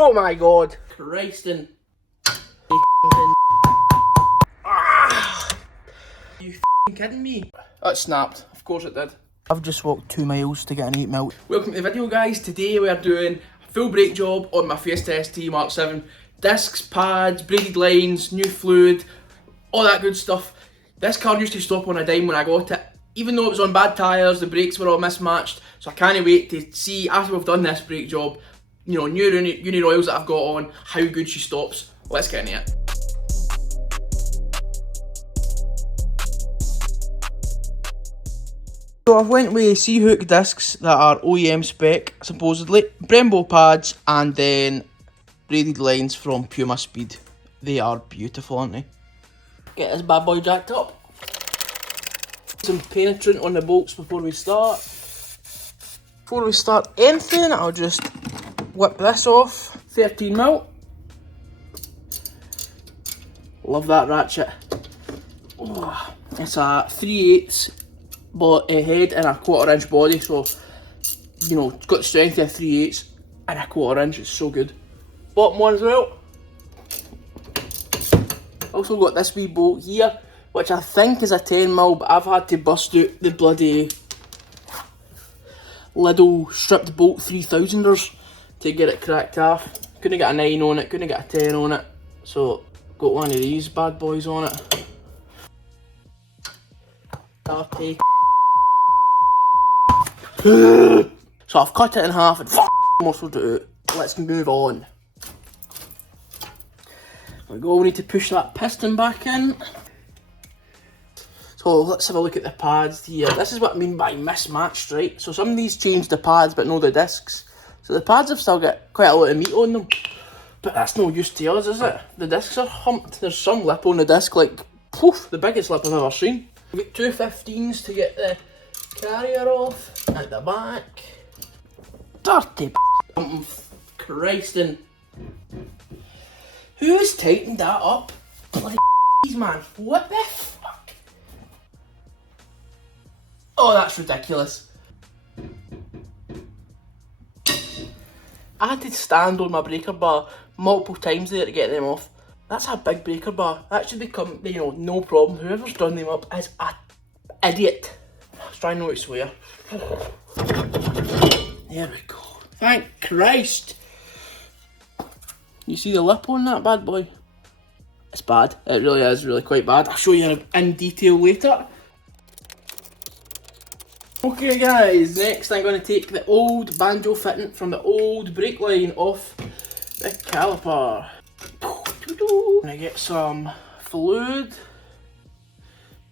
Oh my god. Christin'. You f***ing kidding me? That snapped. Of course it did. I've just walked 2 miles to get an 8 mil. Welcome to the video, guys. Today we are doing a full brake job on my Fiesta ST MK7. Discs, pads, braided lines, new fluid, all that good stuff. This car used to stop on a dime when I got it. Even though it was on bad tyres, the brakes were all mismatched. So I can't wait to see, after we've done this brake job, you know, new uni oils that I've got on, how good she stops. Let's get into it. So I've went with C-hook discs that are OEM spec, supposedly, Brembo pads, and then braided lines from Puma Speed. They are beautiful, aren't they? Get this bad boy jacked up. Some penetrant on the bolts before we start. Before we start anything, I'll just whip this off. 13 mil. Love that ratchet. Oh, it's a 3/8 head and a 1/4 inch body, so you know it's got the strength of a 3/8 and a 1/4 inch. It's so good. Bottom one as well. Also got this wee bolt here, which I think is a 10 mil, but I've had to bust out the bloody Lidl stripped bolt 3000ers to get it cracked off. Couldn't get a 9 on it, couldn't get a 10 on it, so got one of these bad boys on it. Dirty. So I've cut it in half and muscled it out. Let's move on. There we go, we need to push that piston back in. So let's have a look at the pads here. This is what I mean by mismatched, right? So some of these changed the pads but no the discs. So the pads have still got quite a lot of meat on them. But that's no use to us, is it? The discs are humped. There's some lip on the disc, like, poof, the biggest lip I've ever seen. We've got 2 15s to get the carrier off at the back. Dirty Christin'. Who has tightened that up? Bloody man, what the fuck? Oh, that's ridiculous. I had to stand on my breaker bar multiple times there to get them off. That's a big breaker bar. That should become, you know, no problem. Whoever's done them up is an idiot. I was trying not to swear. There we go. Thank Christ. You see the lip on that bad boy? It's bad. It really is really quite bad. I'll show you in detail later. Okay guys, next I'm going to take the old banjo fitting from the old brake line off the caliper. I'm going to get some fluid,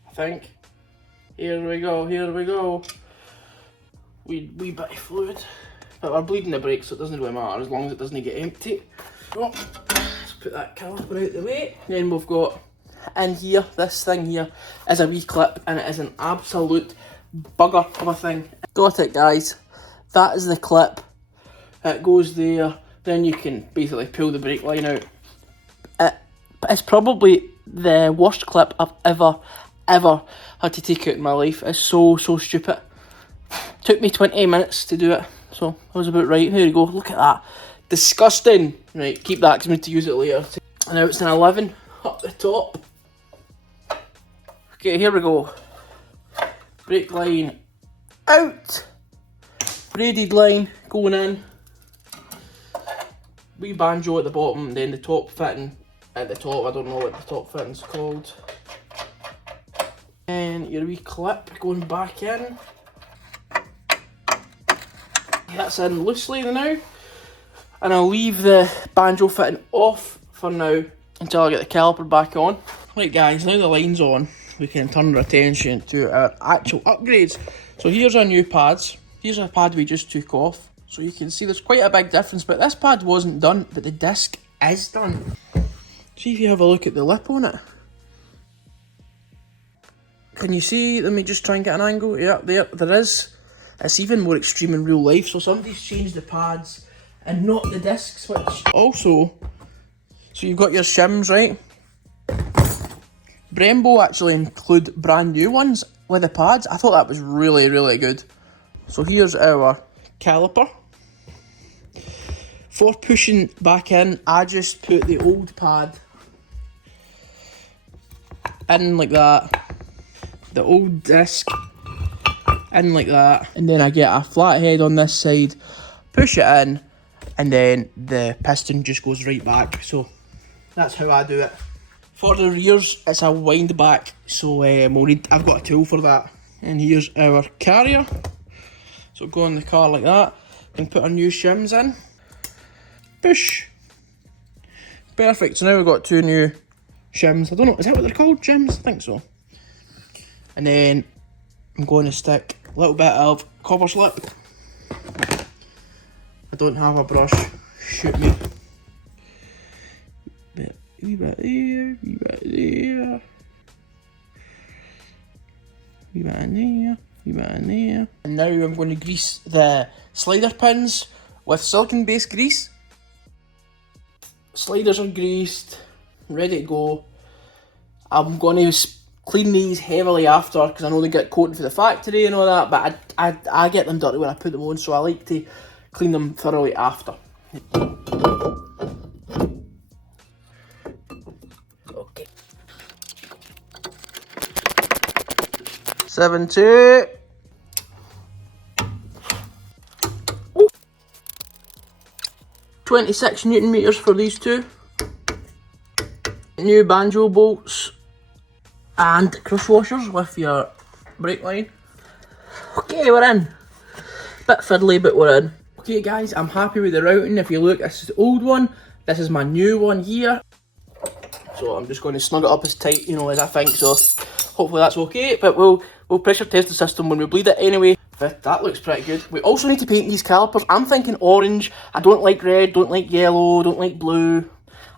I think. Here we go, here we go. Wee bit of fluid. But we're bleeding the brake, so it doesn't really matter as long as it doesn't get empty. So, let's put that caliper out the way. Then we've got in here, this thing here is a wee clip and it is an absolute bugger of a thing. Got it guys, that is the clip. It goes there, then you can basically pull the brake line out. It's probably the worst clip I've ever had to take out in my life. It's so stupid. Took me 20 minutes to do it, so I was about right. Here you go, look at that. Disgusting. Right, keep that because I need to use it later. And now it's an 11 up the top. Okay, here we go. Brake line out. Braided line going in. Wee banjo at the bottom, then the top fitting at the top. I don't know what the top fitting's called. And your wee clip going back in. That's in loosely now. And I'll leave the banjo fitting off for now until I get the caliper back on. Right guys, now the line's on, we can turn our attention to our actual upgrades. So here's our new pads. Here's a pad we just took off. So you can see there's quite a big difference, but this pad wasn't done, but the disc is done. See if you have a look at the lip on it. Can you see? Let me just try and get an angle. Yeah, there is. It's even more extreme in real life. So somebody's changed the pads and not the discs, which also, so you've got your shims, right? Brembo actually include brand new ones with the pads. I thought that was really good. So here's our caliper. For pushing back in, I just put the old pad in like that, the old disc in like that, and then I get a flat head on this side, push it in, and then the piston just goes right back. So that's how I do it. For the rears, it's a wind back, so I've got a tool for that. And here's our carrier. So go in the car like that, and put our new shims in. Push. Perfect, so now we've got two new shims. I don't know, is that what they're called? Shims? I think so. And then I'm going to stick a little bit of cover slip. I don't have a brush, shoot me. Wee bit there, wee bit there. Wee bit in there, wee bit in there. And now I'm going to grease the slider pins with silicone based grease. Sliders are greased, ready to go. I'm going to clean these heavily after because I know they get coated for the factory and all that, but I get them dirty when I put them on, so I like to clean them thoroughly after. Okay. 70. 26 Newton meters for these two. New banjo bolts and crush washers with your brake line. Okay, we're in. Bit fiddly, but we're in. Okay guys, I'm happy with the routing. If you look, this is the old one. This is my new one here. So I'm just going to snug it up as tight, you know, as I think. So hopefully that's okay. But we'll pressure test the system when we bleed it anyway. But that looks pretty good. We also need to paint these calipers. I'm thinking orange. I don't like red, don't like yellow, don't like blue.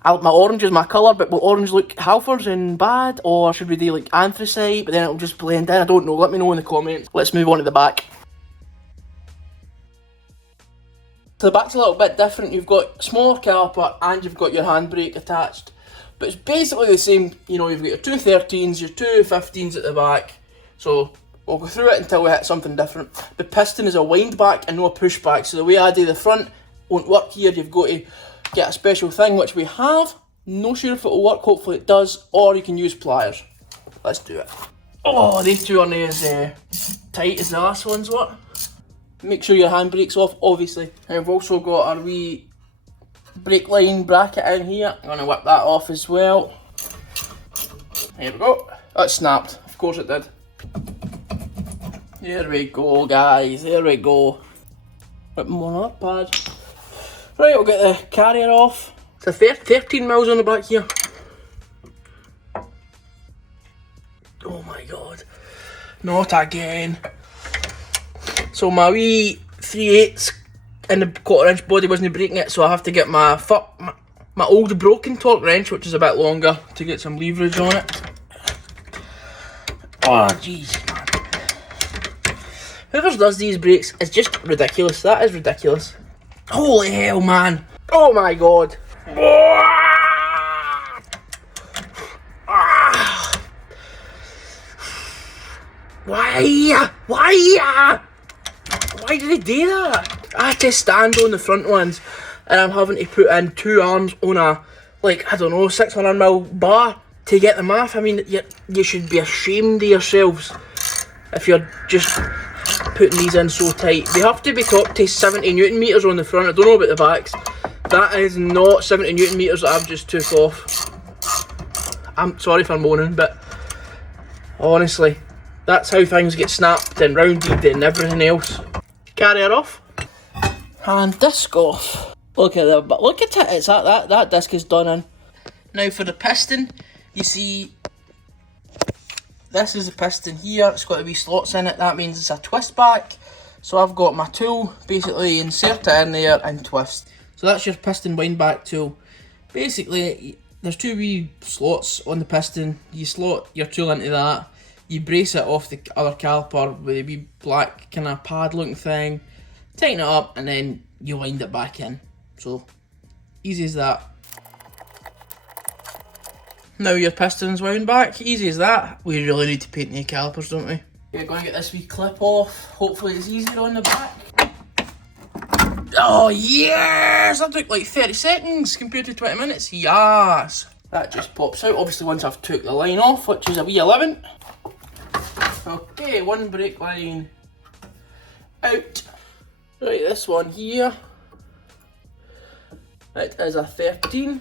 My orange is my colour, but will orange look Halfords and bad? Or should we do like anthracite, but then it'll just blend in? I don't know. Let me know in the comments. Let's move on to the back. So the back's a little bit different. You've got smaller caliper and you've got your handbrake attached. But it's basically the same. You know, you've got your two 13s, your two 15s at the back. So we'll go through it until we hit something different. The piston is a wind back and no a push back. So the way I do the front won't work here. You've got to get a special thing, which we have. No sure if it will work. Hopefully it does. Or you can use pliers. Let's do it. Oh, these two aren't as tight as the last ones, what? Make sure your handbrake's off, obviously. And we've also got our wee brake line bracket in here. I'm going to whip that off as well. There we go. That snapped. Of course it did. There we go, guys. There we go. Put them on another pad. Right, we'll get the carrier off. It's a 13 mils on the back here. Oh my god. Not again. So my wee 3/8 in the 1/4 inch body wasn't breaking it, so I have to get my old broken torque wrench, which is a bit longer, to get some leverage on it. Oh jeez, man. Whoever does these brakes is just ridiculous. That is ridiculous. Holy hell, man. Oh my god. Why did they do that? I had to stand on the front ones and I'm having to put in two arms on a, like, I don't know, 600mm bar to get them off. I mean, you should be ashamed of yourselves if you're just putting these in so tight. They have to be top to 70 Newton meters on the front. I don't know about the backs. That is not 70 Newton meters that I've just took off. I'm sorry for moaning, but honestly, that's how things get snapped and rounded and everything else. Carrier off. And disc off. Look at that, but look at it, it's that disc is done in. Now for the piston, you see, this is the piston here, it's got a wee slots in it, that means it's a twist back. So I've got my tool, basically insert it in there and twist. So that's your piston wind back tool. Basically, there's two wee slots on the piston, you slot your tool into that, you brace it off the other caliper with a wee black kind of pad looking thing, tighten it up and then you wind it back in. So, easy as that. Now your piston's wound back, easy as that. We really need to paint the calipers, don't we? We're going to get this wee clip off, hopefully it's easier on the back. Oh yes! That took like 30 seconds compared to 20 minutes. Yes! That just pops out, obviously once I've took the line off, which is a wee 11. Okay, one brake line out. Right, this one here. It is a 13.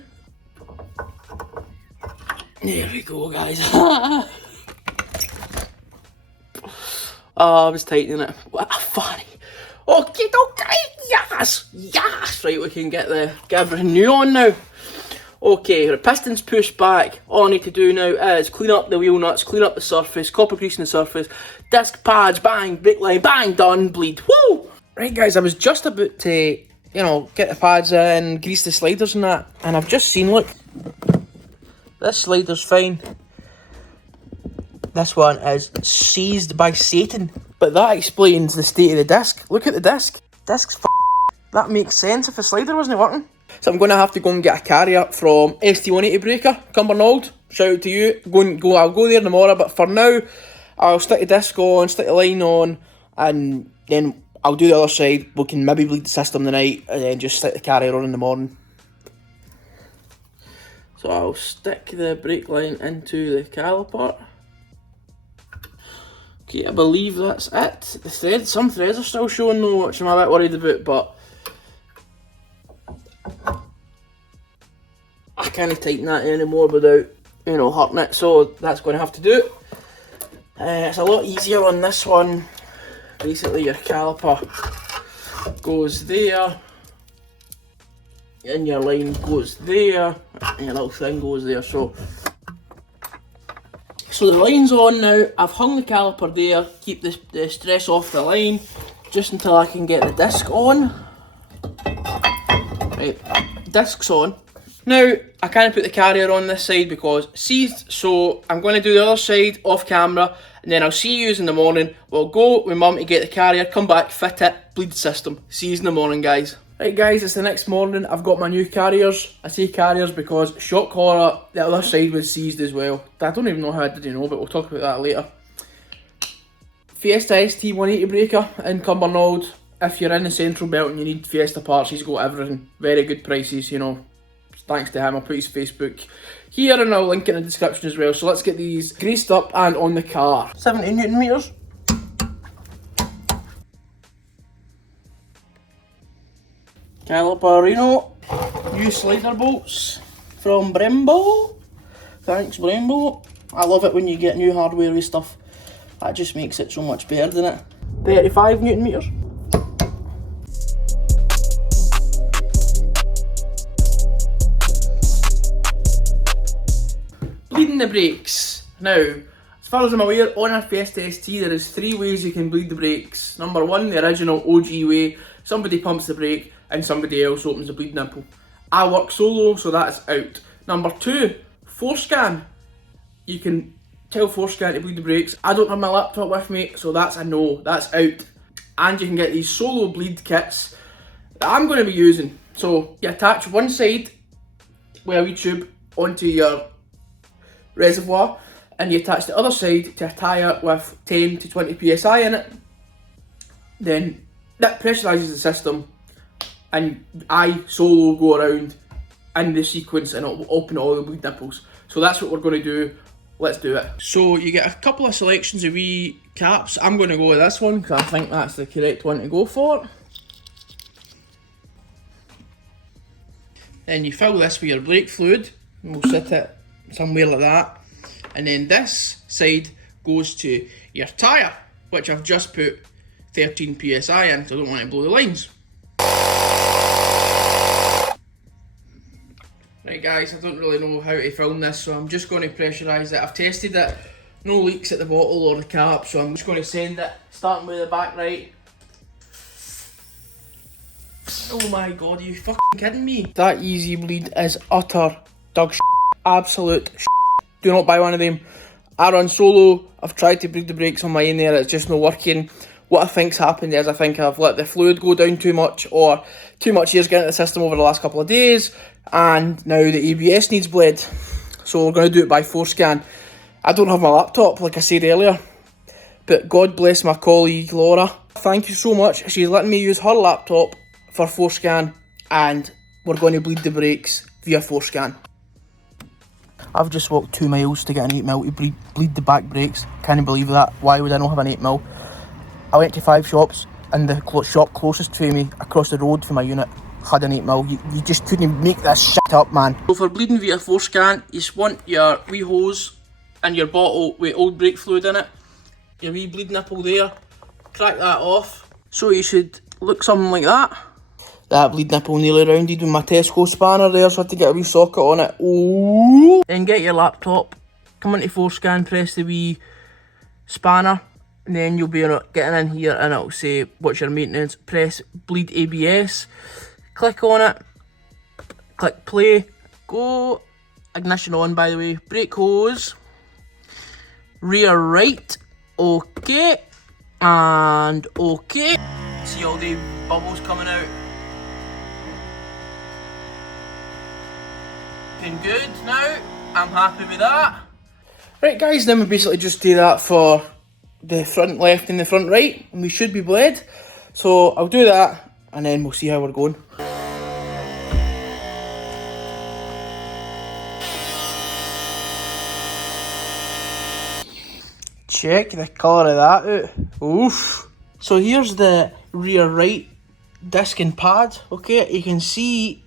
There we go, guys. Oh, I was tightening it. What a funny. Okay, yes! Yes! Right, we can get everything new on now. Okay, the piston's pushed back. All I need to do now is clean up the wheel nuts, clean up the surface, copper grease in the surface, disc pads, bang, brake line, bang, done, bleed. Woo! Right, guys, I was just about to, you know, get the pads in, grease the sliders and that, and I've just seen, look, this slider's fine. This one is seized by Satan. But that explains the state of the disc. Look at the disc. Disc's that makes sense if the slider wasn't working. So I'm going to have to go and get a carrier from ST Breaker, Cumbernauld. Shout out to you. I'll go there tomorrow, but for now, I'll stick the disc on, stick the line on, and then I'll do the other side. We can maybe bleed the system tonight, and then just stick the carrier on in the morning. So I'll stick the brake line into the caliper. Okay, I believe that's it. The threads, some threads are still showing though, which I'm a bit worried about, but I can't tighten that anymore without, you know, hurting it, so that's going to have to do it. It's a lot easier on this one. Basically your caliper goes there, and your line goes there, and your little thing goes there, so the line's on now. I've hung the caliper there, keep the stress off the line, just until I can get the disc on. Right, disc's on. Now, I can't put the carrier on this side because it's seized, so I'm going to do the other side off camera, and then I'll see you in the morning. We'll go with Mum to get the carrier, come back, fit it, bleed the system. See you in the morning, guys. Right guys, it's the next morning. I've got my new carriers. I say carriers because shock horror, the other side was seized as well. I don't even know how I didn't know, but we'll talk about that later. Fiesta ST Breaker in Cumbernauld. If you're in the central belt and you need Fiesta parts, he's got everything. Very good prices, you know. Thanks to him. I'll put his Facebook here and I'll link it in the description as well. So let's get these greased up and on the car. 70 Newton meters. Caliperino, new slider bolts from Brembo. Thanks Brembo. I love it when you get new hardware and stuff. That just makes it so much better, doesn't it? 35 Newton meters. Bleeding the brakes. Now, as far as I'm aware, on a Fiesta ST there is 3 ways you can bleed the brakes. Number 1, the original OG way. Somebody pumps the brake and somebody else opens the bleed nipple. I work solo, so that's out. Number 2, ForScan. You can tell ForScan to bleed the brakes. I don't have my laptop with me, so that's a no, that's out. And you can get these solo bleed kits that I'm going to be using. So you attach one side with a wee tube onto your reservoir, and you attach the other side to a tyre with 10 to 20 psi in it. Then that pressurises the system, and I solo go around in the sequence and it'll open all the bleed nipples. So that's what we're going to do. Let's do it. So you get a couple of selections of wee caps. I'm going to go with this one because I think that's the correct one to go for. Then you fill this with your brake fluid, and we'll set it somewhere like that. And then this side goes to your tyre, which I've just put 13 psi in because I don't want to blow the lines. Right guys, I don't really know how to film this, so I'm just going to pressurise it. I've tested it, no leaks at the bottle or the cap, so I'm just going to send it, starting with the back right. Oh my god, are you fucking kidding me? That EZBleed is utter dog shit, absolute shit. Do not buy one of them. I run solo, I've tried to bleed the brakes on my in there, it's just not working. What I think's happened is I think I've let the fluid go down too much, or too much air's getting into the system over the last couple of days, and now the ABS needs bled. So we're going to do it by ForScan. I don't have my laptop, like I said earlier, but God bless my colleague Laura. Thank you so much. She's letting me use her laptop for ForScan, and we're going to bleed the brakes via ForScan. I've just walked 2 miles to get an 8mm to bleed the back brakes. Can't believe that. Why would I not have an 8mm? I went to 5 shops, and the shop closest to me across the road from my unit had an 8mm. You just couldn't make this shit up, man. So for bleeding via ForScan, you just want your wee hose and your bottle with old brake fluid in it. Your wee bleed nipple there. Crack that off. So you should look something like that. That bleed nipple nearly rounded with my Tesco spanner there, so I had to get a wee socket on it. Ooh. Then get your laptop, come into ForScan, press the wee spanner, and then you'll be getting in here and it'll say what's your maintenance. Press bleed ABS, click on it, click play, go, ignition on by the way, brake hose, rear right, okay, and okay. See all the bubbles coming out. Looking good now, I'm happy with that. Right guys, then we basically just do that for the front left and the front right, and we should be bled. So I'll do that, and then we'll see how we're going. Check the colour of that out. Oof. So here's the rear right disc and pad. Okay, you can see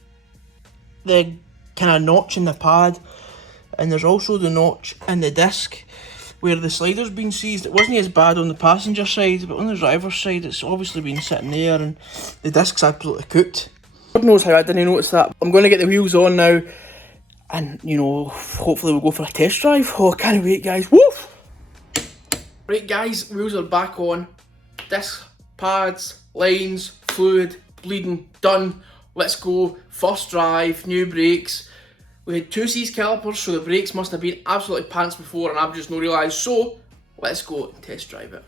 the kind of notch in the pad, and there's also the notch in the disc where the slider's been seized. It wasn't as bad on the passenger side, but on the driver's side it's obviously been sitting there, and the disc's absolutely cooked. God knows how I didn't notice that. I'm going to get the wheels on now, and you know, hopefully we'll go for a test drive. Oh, I can't wait guys. Woof! Right guys, wheels are back on. Disc, pads, lines, fluid, bleeding, done. Let's go. First drive, new brakes. We had 2 seized calipers, so the brakes must have been absolutely pants before, and I've just not realised. So let's go and test drive it.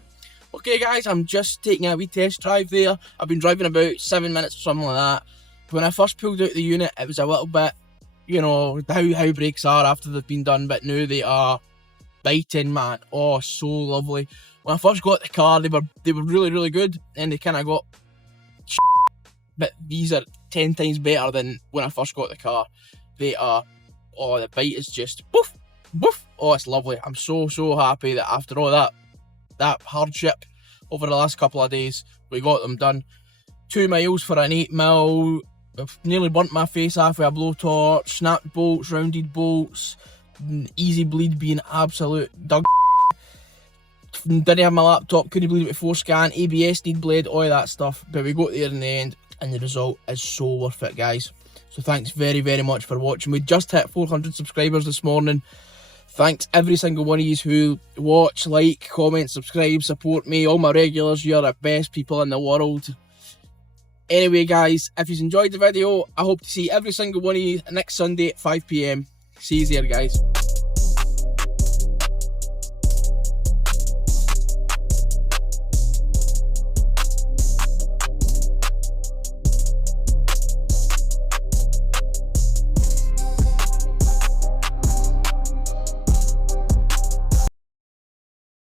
Okay guys, I'm just taking a wee test drive there. I've been driving about 7 minutes or something like that. When I first pulled out the unit, it was a little bit, you know, how brakes are after they've been done, but now they are biting, man. Oh, so lovely. When I first got the car, they were really good, and they kind of got but these are 10 times better than when I first got the car. They are, oh, the bite is just woof, woof. Oh, it's lovely. I'm so happy that after all that hardship over the last couple of days, we got them done. 2 miles for an 8mm. I've nearly burnt my face off with a blowtorch, snapped bolts, rounded bolts, EZBleed being absolute dug. Didn't have my laptop, couldn't bleed it with ForScan, ABS need bled, all that stuff, but we got there in the end, and the result is so worth it guys. So thanks very much for watching. We just hit 400 subscribers this morning. Thanks every single one of you who watch, like, comment, subscribe, support me, all my regulars. You're the best people in the world. Anyway guys, if you've enjoyed the video, I hope to see every single one of you next Sunday at 5 PM. See you there guys.